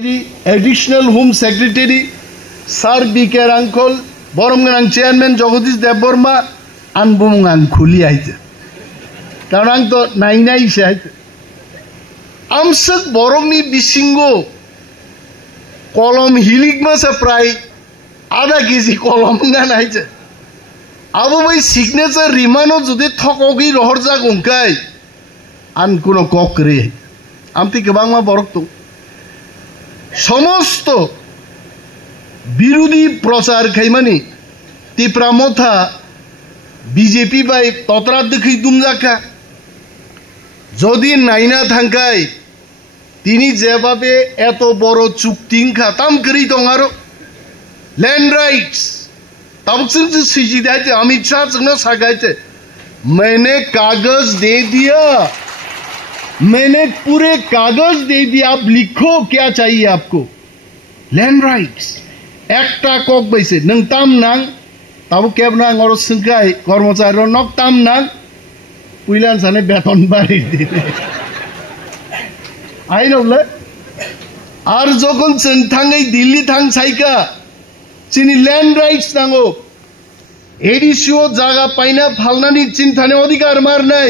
Additional Home Secretary Sir B.K. Rankol, Boromgang Chairman Jagadish Debborma, and Bumungang Kuli aite. Karang to naina ise aite. Amsak Boromni Bisingo kolom hiligma sa prai ada kisi kolom nga aite. Abo bai signature rimano jodi thokogi rohorja gungkai an kuno kokre. Amti kebangma borok to. সমস্ত বিরোধী প্রচার খাইমানি Tipra Motha BJP by ততরা দেখি দুমজাকা যদি নাইনা থাঙ্কাই তিনি যেভাবে এত বড় চুক্তিংখা তাম করি দঙারো ল্যান্ড রাইটস তাবসিং যে সিজি দাইতে অমিত শাহ জন্য সাগাইতে मैंने कागज दे दिया मैंने पूरे कागज दे दिया आप लिखो क्या चाहिए आपको लैंड राइट्स एकटा कक बैसे नों ताम नांग ताबो केब नांग और संखाय कर्मचारी नक ताम नांग पुइलान साने बेतन बाड़ी दिने आई नबले आर जखन जों थाङै दिल्ली थां साइका चिनि लैंड राइट्स नांगो एडिसिओ जागा पाइना फालनानि चिन्ताने अधिकार मारनाय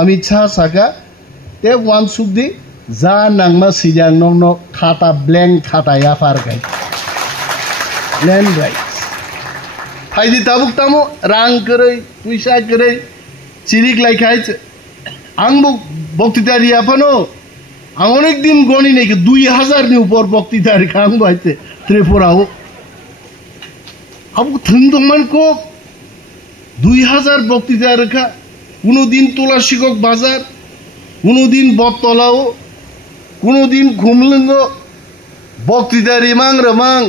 अमित शाह साका ते वन सुखदी जा नांगमा सिजां नो खाता ब्लैंक खाता या फार गाय लैंड राइट्स फाइदि ताबुक तामो रां करे पैसा करे चिरिक लाइखाय आंबो बक्तितारि आफानो आं अनेक दिन गनि नै 2000 नि ऊपर बक्तितारि खांबो आइते त्रिपुराओ अब थंदमान को 2000 बक्तितारि खा कोनो दिन तुलासिকক बाजार কোনোদিন বটতলাও কোনোদিন ঘুমলঙ্গ বক্তৃতা রিমাং রমাং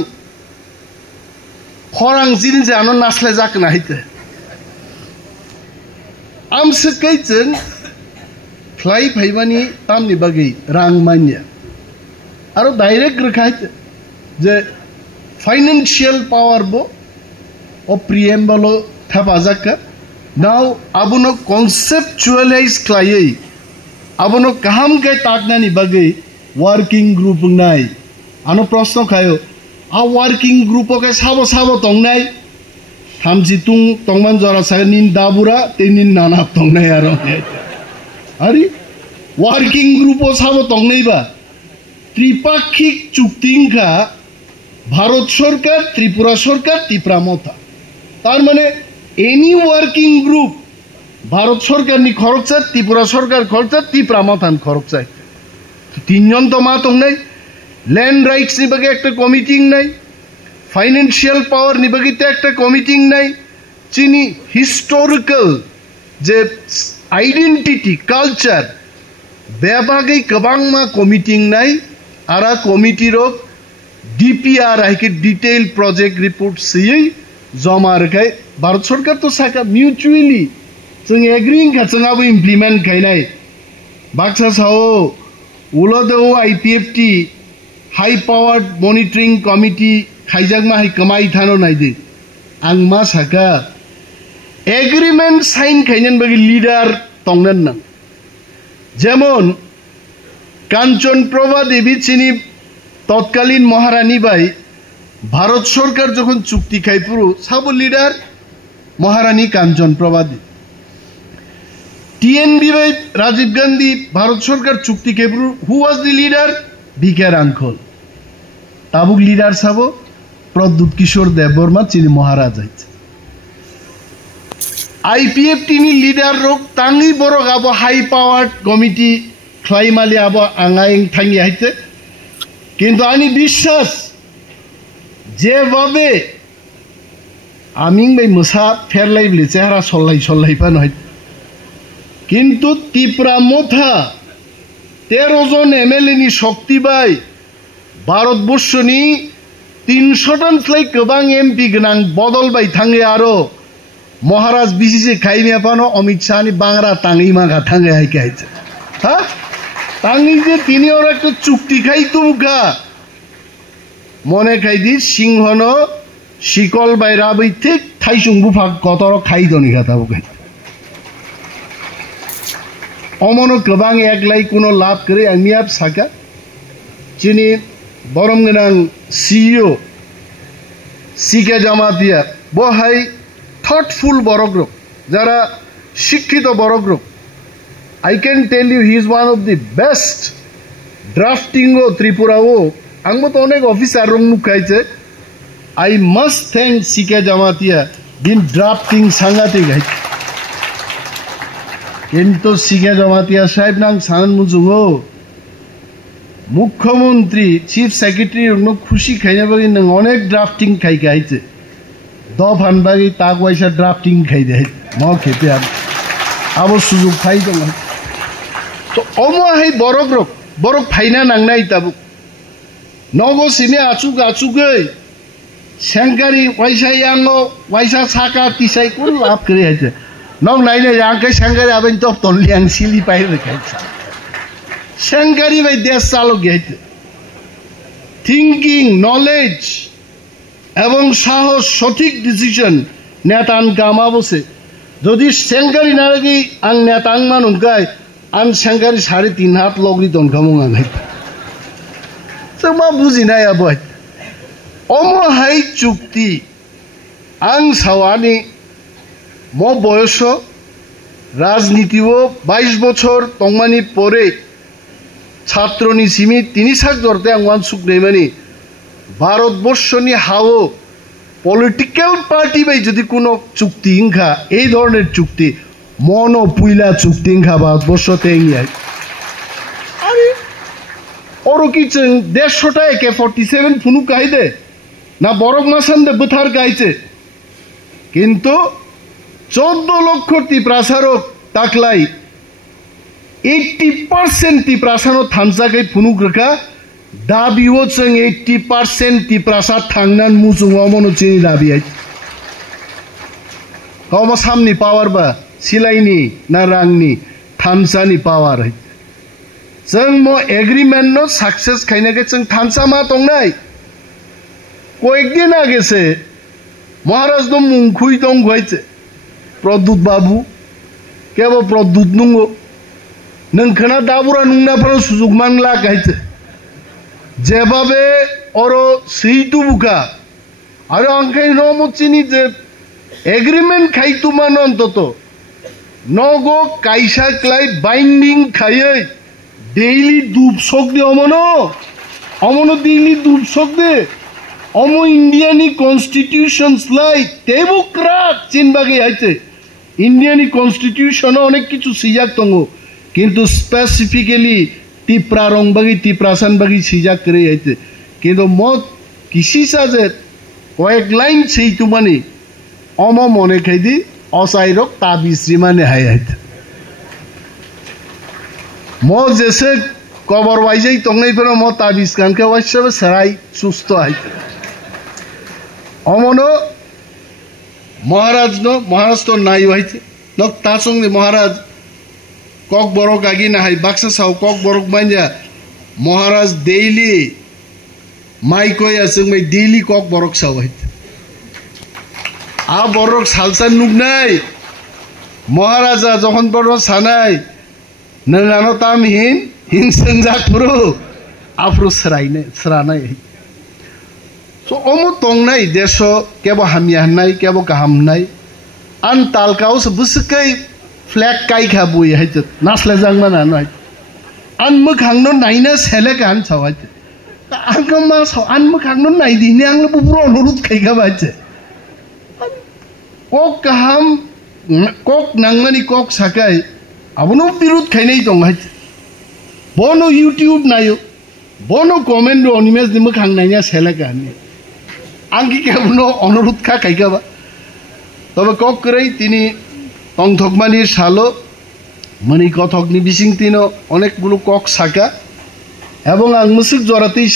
খরাং জিন জানো নাসলে যাক নাইতে আমসে কাইছেন ফ্লাই ফাইবানি তামনি বাগै রাং মানিয়া আরো ডাইরেক্ট রেখাইতে যে ফাইনান্সিয়াল পাওয়ার বো ও প্রিএম্বলো থাপাজাকা নাও আবুনো conceptualise ক্লাই abono kaham kai taknani bagai working group nai ano proshno khayo a working group ke sabo tongnai thamji tung tongman jora sanin dabura tenin nana tongnai aro ari working group o sabo tongnai ba tripakhik chuktingkha bharat sarkar tripura sarkar tipramotha tar mane any working group Bharat सरकार नि खरक चाय त्रिपुरा सरकार खरक चाय त्रिप्रामथान खरक चाय तीनजन तो मा दं नै लैंड राइट्स नि बागै एकटा कमिटिं नै फाइनान्सियल पावर नि बागै एकटा कमिटिं नै चिनि हिस्टोरिकल जे आइडेंटिटी कल्चर बे बागै गोबांमा कमिटिं नै आरा कमिटि रो डीपीआर आइके डिटेल प्रोजेक्ट रिपोर्ट सियै जमा रखाय भारत सरकार तो साका म्यूचुअली जों एग्रिंग का जोंआबो इमप्लिमेंट खायनाय बाक्सा साओ उलदो IPFT high powered monitoring committee खाइजागमा हाय कमाई थानो नायदे आं मा साका एग्रीमेंट साइन खायनान बागै लीडर तंगनान ना जेमन कांचन प्रभा देवी चिनी तत्कालीन महारानी बाई भारत सरकार जखन चुक्ति खायपुरु साबो लीडर महारानी कांचन प्रभा देवी TNB by Rajiv Gandhi Bharat Sarkar Chukti Kepru who was the leader B.K. Rankol tabuk leader sabo Pradut Kishore Debborma chini Maharaj aite IPFT ni leader rok tangi borok abo high powered committee khlaimali abo angaing thangi aite kintu ani bishwas je babe aming bai musa ferlai bli chehra sollai pan hoy किंतु त्रिप्रामथा 13 जन MLA नि शक्ति bye भारतबर्षनि 300 ton fly गोबां MP गोनां बदल bye थाङै आरो महाराज बिसिसि खाइमिया पानो अमित शाह नि बांग्रा ताङै मागा थाङै हाइकाइছে हा ताङै जे तिनि और একটা চুক্তি খাই তুমকা মনে খাইদি সিংহনো শিকল বাইরা বই ঠিক থাইসুংবু ফাক কতর খাই দনি খাতাবো খাই अमनो गोबां एकलाई कोनो लाभ करे आंनि आप साका चिनि বরমগনাং সিইও সিকে জামাতিয়া বহাই থটফুল বড়গ্রুপ যারা শিক্ষিত বড়গ্রুপ I can tell you he is one of the best drafting o Tripura o angmo to onek officer rong nukaise I must thank Sike Jamatia in drafting sangati gai kintu Sike Jamatia sahib nang sanan mujungo মুখ্যমন্ত্রী chief secretary ন খুশি খাইনা বাকি নং অনেক drafting খাই গাইছে দফান বাকি তাক ওয়াইসা ড্রাফটিং খাই দেয় ম খেতে আবার সুযোগ খাই দङ তো অমো হাই বরক ফাইনা নাংনাই তাবু নগো সিনে আচুক আচুগৈ সেংকারি ওয়াইসা ইয়াঙ্গো ওয়াইসা সাকা তিসাই কোন লাভ করে আছে নং নাইনে ইয়াংকে সেংকারি আবেন তো তনলিয়াং সিলি পাইরে খাইছে সেংকারি বাই দেশ চালক গাইতে থিঙ্কিং নলেজ এবং সাহস সঠিক ডিসিশন নেতান কামা বসে যদি সেংকারি না রাখি আং নেতাং মানুকাই আং সেংকারি 3.5 হাত লগরি তনখামুং আঙাই মা বুঝি নাই আবাই অমহাই চুক্তি আং সাওয়ানি ম বয়স রাজনীতিও 22 বছর তংমানি পরে ছাত্রনি সিমি তিনি সাক ধরতে আংওয়ান সুখ নেই মানে ভারতবর্ষনি হাও পলিটিক্যাল পার্টি বাই যদি কোনো চুক্তি ইংখা এই ধরনের চুক্তি মন ও পুইলা চুক্তি ইংখা ভারতবর্ষতে ইংয়াই আরে ওরও কি 150টা AK-47 ফুনু কাইদে না বরক মাসান দে বুথার গাইছে কিন্তু 14 লক্ষ তীপ্রাসারক তাকলাই 80% তীপ্রাসানো থানসাकै ফুনুক রেখা দাবিও जों 80% তীপ্রাসা থাংনান মুजुं অমनो चिनि दाबि आइ कम सामनि पावर बा सिलाइनि ना रांनि थानसानि पावर है जों मो एग्रीमेंट नो सक्सेस खाइनाके जों थानसा मा दंनाय कয়েকদিন আগেছে মহারাজ নো মুংखुइ दं गयছে প্রদ্যুৎ বাবু কেব প্রদ্যুৎ নুঙ্গো नोंखोना दाबुरा नुंनाफोराव सुजुग मांगला गाइছে যেভাবে ওরো সেইটু বুকা আর অঙ্কাই নমচিনি যে এগ্রিমেন্ট খাইতু মান অন্তত নগো কাইসা ক্লাই বাইন্ডিং খাইয়ে ডেইলি দুপসক দে অমনো ডেইলি দুপসক দে অমো ইন্ডিয়ানি কনস্টিটিউশনস লাই ডেমোক্রেট চিনবাগে আইছে ইন্ডিয়ানি কনস্টিটিউশন অনেক কিছু সিজাক তঙ্গ কিন্তু স্পেসিফিক্যালি টিপ্রা রংবাগি টিপ্রাসান বাগি সিজাক করে আইতে কিন্তু মত কিসি সাজে কয়েক লাইন সেইটু মানে অম মনে খাইদি অসাইরক তাবিশ্রী মানে হাই আইতে ম যেসে কবর ওয়াইজাই তংনাই ফের ম তাবিজ কানকে ওয়াইসাবে সারাই সুস্থ আইতে অমনো মহারাজ তো নাই হইছে নক তার সঙ্গে মহারাজ কক বরক আগি না হাই বাক্সা সাও কক বরক মাইয়া মহারাজ ডেইলি মাই কই আছে my daily cock Borok Sao হইতে আ বরক সালসান নুক নাই মহারাজা যখন বড় সানাই নঙ্গানো তাম হিন সঞ্জা পুরো আফরো সরানাই সো অমো তংনাই দেশ কেব হামিয়া নাই কেব কাহাম নাই আন তালকাও বুসকাই फ्लैग काई खाबुई है नासले जांगना ना नय आन मोखांनो नायना सेलेक आन सावाइते आंखो मा साव आन मोखांनो नायदिने आंनो बुबुर अनुरोध खाइगा बाइते कक गाहाम कक नांगमानि कक साकाय आबनो बिरुद खाइनाय दं हाइते बनो यूट्यूब नायो बनो कमेन्ट अनिमेज नि मोखां नायना सेलेक आन आंखि केबनो अनुरोध खा खाइगा बा तबे कक करै तिनि তংথকমানির সালো মনি কথকনি বিসিং তিনো অনেকগুলো কক সাকা এবং আংমুসিক জরাতেই